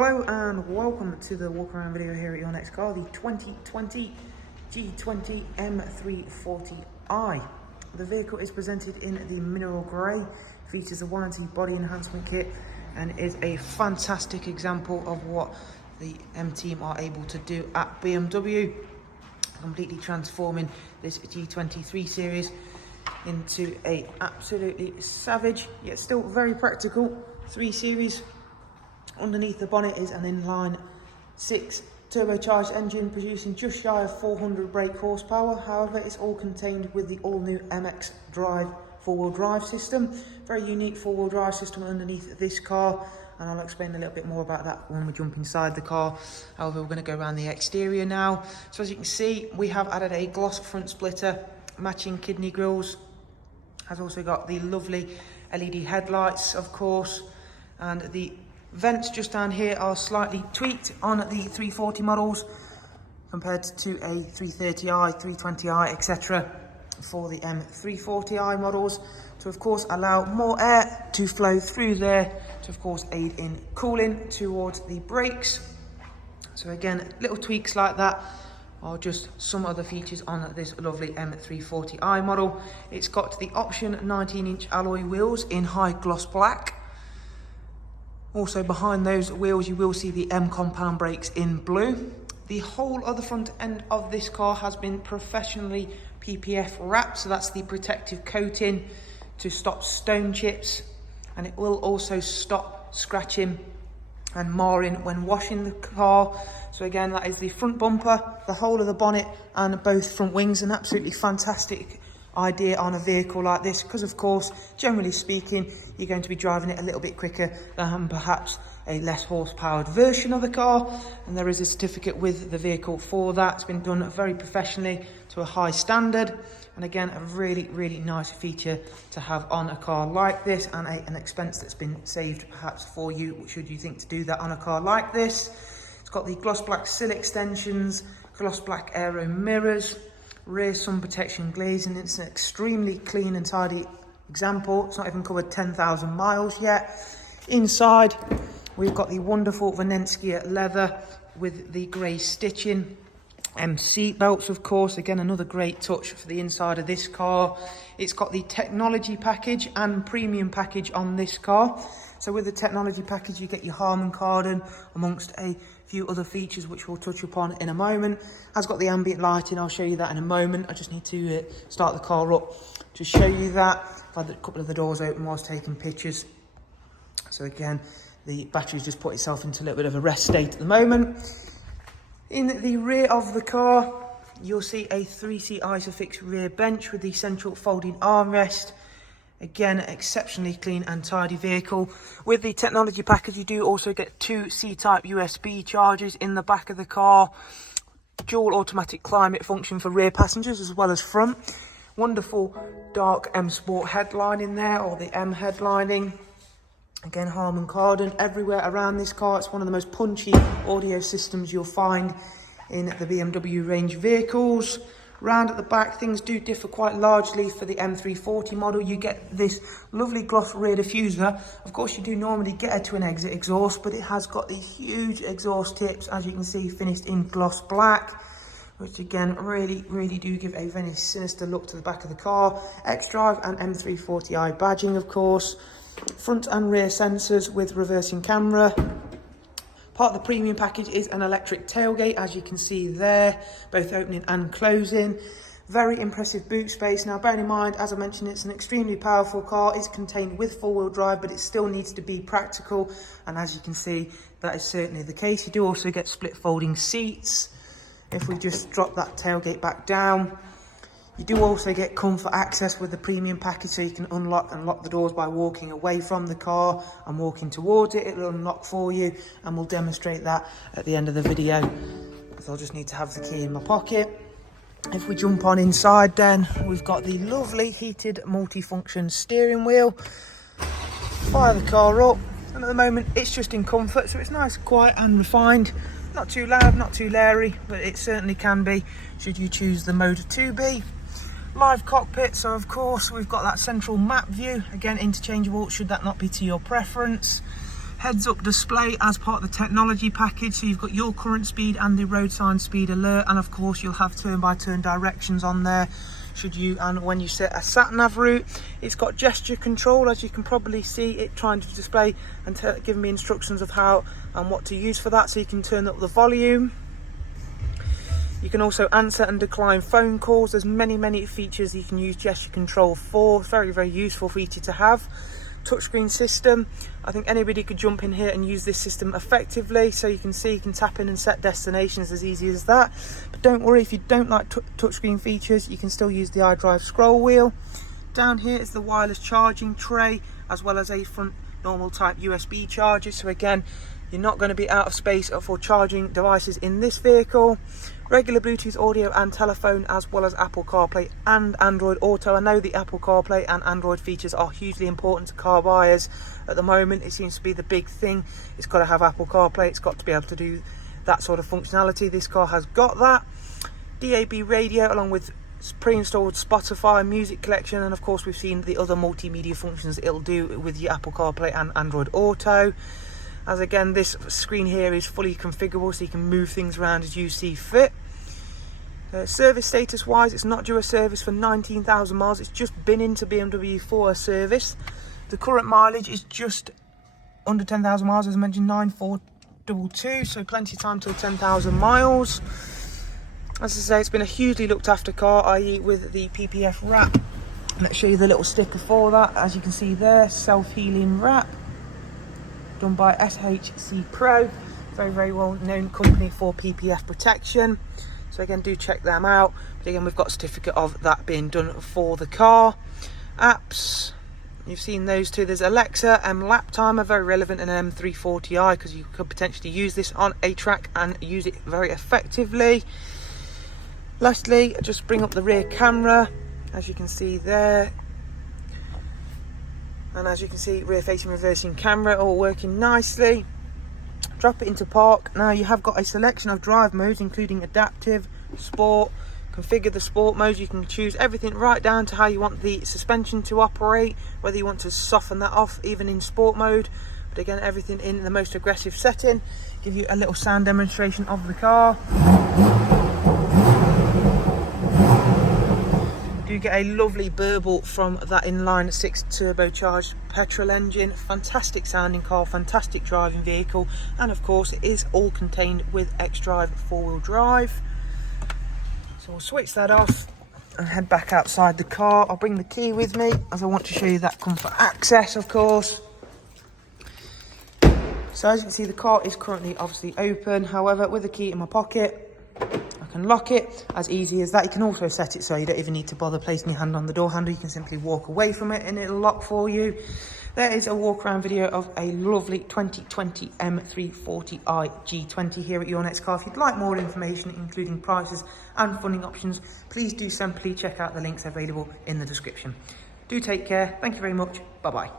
Hello and welcome to the walk around video here at your next car, the 2020 G20 M340i. The vehicle is presented in the mineral grey, features a warranty body enhancement kit and is a fantastic example of what the M team are able to do at BMW, completely transforming this G20 3 Series into a absolutely savage yet still very practical 3 Series. Underneath the bonnet is an inline 6 turbocharged engine producing just shy of 400 brake horsepower. However, it's all contained with the all-new MX Drive four-wheel drive system. Very unique four-wheel drive system underneath this car, and I'll explain a little bit more about that when we jump inside the car. However, we're going to go around the exterior now. So as you can see, we have added a gloss front splitter, matching kidney grills. Has also got the lovely LED headlights, of course, and the vents just down here are slightly tweaked on the 340 models compared to a 330i, 320i, etc. for the M340i models, to of course allow more air to flow through there to of course aid in cooling towards the brakes. So again, little tweaks like that are just some other features on this lovely M340i model. It's got the option 19-inch alloy wheels in high gloss black. Also behind those wheels you will see the M compound brakes in blue. The whole other front end of this car has been professionally PPF wrapped, so that's the protective coating to stop stone chips, and it will also stop scratching and marring when washing the car. So again, that is the front bumper, the whole of the bonnet and both front wings. An absolutely fantastic idea on a vehicle like this, because of course, generally speaking, you're going to be driving it a little bit quicker than perhaps a less horsepowered version of the car, and there is a certificate with the vehicle for that. It's been done very professionally to a high standard, and again, a really nice feature to have on a car like this, and an expense that's been saved perhaps for you should you think to do that on a car like this. It's got the gloss black sill extensions, gloss black aero mirrors, rear sun protection glazing. It's an extremely clean and tidy example. It's not even covered 10,000 miles yet. Inside, we've got the wonderful Vanensky leather with the grey stitching. Seat belts, of course, again another great touch for the inside of this car. It's got the technology package and premium package on this car. So with the technology package, you get your Harman Kardon amongst a few other features which we'll touch upon in a moment. Has got the ambient lighting. I'll show you that in a moment. I just need to start the car up to show you that. I've had a couple of the doors open whilst taking pictures. So again, the battery's just put itself into a little bit of a rest state at the moment. In the rear of the car, you'll see a 3-seat Isofix rear bench with the central folding armrest. Again, exceptionally clean and tidy vehicle. With the technology package, you do also get 2 C-type USB chargers in the back of the car. Dual automatic climate function for rear passengers as well as front. Wonderful dark M Sport headline in there, or the M headlining. Again, Harman Kardon everywhere around this car. It's one of the most punchy audio systems you'll find in the BMW range vehicles. Round at the back, things do differ quite largely for the M340 model. You get this lovely gloss rear diffuser. Of course, you do normally get a twin exit exhaust, but it has got these huge exhaust tips, as you can see, finished in gloss black, which again, really do give a very sinister look to the back of the car. X-Drive and M340i badging, of course. Front and rear sensors with reversing camera. Part of the premium package is an electric tailgate, as you can see there, both opening and closing. Very impressive boot space. Now, bearing in mind, as I mentioned, it's an extremely powerful car. It's contained with four-wheel drive, but it still needs to be practical. And as you can see, that is certainly the case. You do also get split folding seats. If we just drop that tailgate back down, you do also get comfort access with the premium package, so you can unlock and lock the doors by walking away from the car and walking towards it. It will unlock for you, and we'll demonstrate that at the end of the video. So I'll just need to have the key in my pocket. If we jump on inside, then we've got the lovely heated multifunction steering wheel. Fire the car up, and at the moment it's just in comfort, so it's nice, quiet and refined. Not too loud, not too leery, but it certainly can be should you choose the mode to be. Live cockpit, so of course we've got that central map view, again interchangeable should that not be to your preference. Heads-up display as part of the technology package, so you've got your current speed and the road sign speed alert, and of course you'll have turn-by-turn directions on there should you and when you set a sat-nav route. It's got gesture control, as you can probably see it trying to display and giving me instructions of how and what to use for that, so you can turn up the volume. You can also answer and decline phone calls. There's many features you can use gesture control for. Very useful feature to have. Touchscreen system, I think anybody could jump in here and use this system effectively, so you can see you can tap in and set destinations as easy as that. But don't worry, if you don't like touchscreen features, you can still use the iDrive scroll wheel. Down here is the wireless charging tray, as well as a front normal type USB charger, so again you're not going to be out of space for charging devices in this vehicle. Regular Bluetooth audio and telephone, as well as Apple CarPlay and Android Auto. I know the Apple CarPlay and Android features are hugely important to car buyers at the moment. It seems to be the big thing. It's got to have Apple CarPlay, it's got to be able to do that sort of functionality. This car has got that. DAB radio, along with pre-installed Spotify music collection, and of course we've seen the other multimedia functions it'll do with your Apple CarPlay and Android Auto. As again, this screen here is fully configurable, so you can move things around as you see fit. Service status wise, it's not due a service for 19,000 miles. It's just been into BMW for a service. The current mileage is just under 10,000 miles, as I mentioned, 9,422, so plenty of time till 10,000 miles. As I say, it's been a hugely looked after car, i.e. with the PPF wrap. Let's show you the little sticker for that. As you can see there, self-healing wrap, done by SHC Pro, very well known company for PPF protection. So again, do check them out. But again, we've got a certificate of that being done for the car. Apps, you've seen those two. There's Alexa and Lap Timer, very relevant in an M340i, because you could potentially use this on a track and use it very effectively. Lastly, just bring up the rear camera, as you can see there. And as you can see, rear facing reversing camera all working nicely. Drop it into park. Now you have got a selection of drive modes, including adaptive, sport. Configure the sport mode. You can choose everything right down to how you want the suspension to operate, whether you want to soften that off even in sport mode. But again, everything in the most aggressive setting. Give you a little sound demonstration of the car. You get a lovely burble from that inline 6 turbocharged petrol engine. Fantastic sounding car, fantastic driving vehicle, and of course it is all contained with xDrive 4-wheel drive. So we'll switch that off and head back outside the car. I'll bring the key with me, as I want to show you that comfort access, of course. So as you can see, the car is currently obviously open. However, with the key in my pocket, I can lock it as easy as that. You can also set it so you don't even need to bother placing your hand on the door handle. You can simply walk away from it and it'll lock for you. There is a walk around video of a lovely 2020 M340i G20 here at Your Next Car. If you'd like more information, including prices and funding options, please do simply check out the links available in the description. Do take care. Thank you very much. Bye bye.